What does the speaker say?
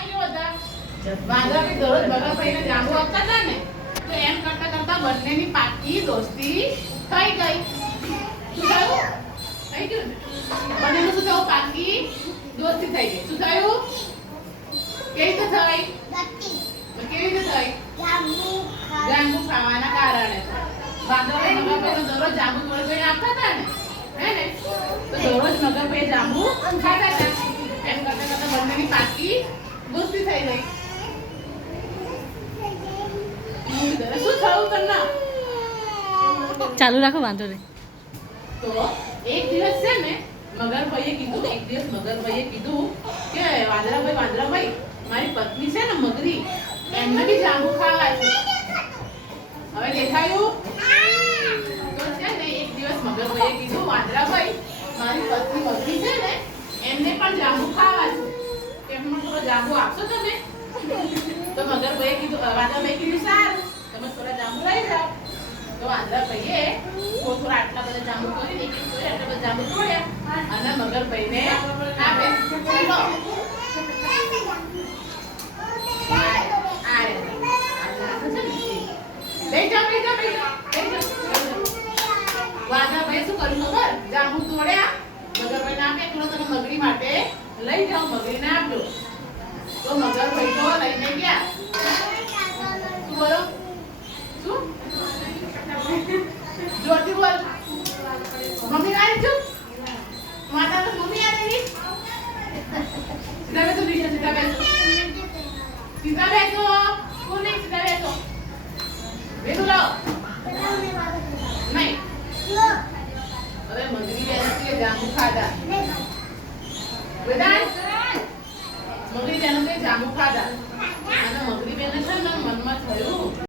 અહીં બધા વાંદરા બી દરરોજ બગા જાંબુ આપતા એમ કરતા કરતા બંનેની પાકી શું થયું? જાંબુ ખાવાના કારણે. વાંદરા મગરભાઈને દરરોજ જાંબુ થોડે આપતા હતા ને? હે ને? તો દરરોજ મગરભાઈ જાંબુ ખાતા એમ કરતા કરતા બંનેની પાકી દોસ્તી થઈ ગઈ ચાલુ રાખો વાંધો નહીં. તો એક દિવસ છે ને મગરભાઈએ કીધું એક દિવસ મગરભાઈએ કીધું કે વાંદરાભાઈ વાંદરાભાઈ મારી પત્ની છે ને મગરી એમને બી જાંબુ ખાવા છે. હવે દેખાયું? તો છે ને એક દિવસ મગરભાઈએ કીધું વાંદરાભાઈ મારી પત્ની મગરી છે ને એમને પણ જાંબુ ખાવા કે થોડો તમે? તો મગરભાઈએ કીધું અ, વાંદરાભાઈએ કીધું સારું. તમે થોડા જાંબુ લઈ જાઓ. તો વાંદરાભાઈએ થોડા આટલા બધા જાંબુ કરીને એક એક કરી આટલા બધા અને મગરભાઈને આપે. શું કર્યું ખબર? જાંબુ તોડ્યા મગરભાઈને આપે થોડો તમે મગરી માટે લઈ જાઓ મગરીને આપજો. તો મગરભાઈ તો લઈને ગયા. શું બોલો? શું? જોરથી બોલ. મમ્મી આવી છું? માતા તો મમ્મી આવી સીધા તો બીજા સીધા બેસો સીધા બેસો કોણ નહીં? સીધા બેસો બેસો લો નહીં. હવે મગરી બેસી જામુ ખાધા બધા મગરી બેનો કે જામુ ખાધા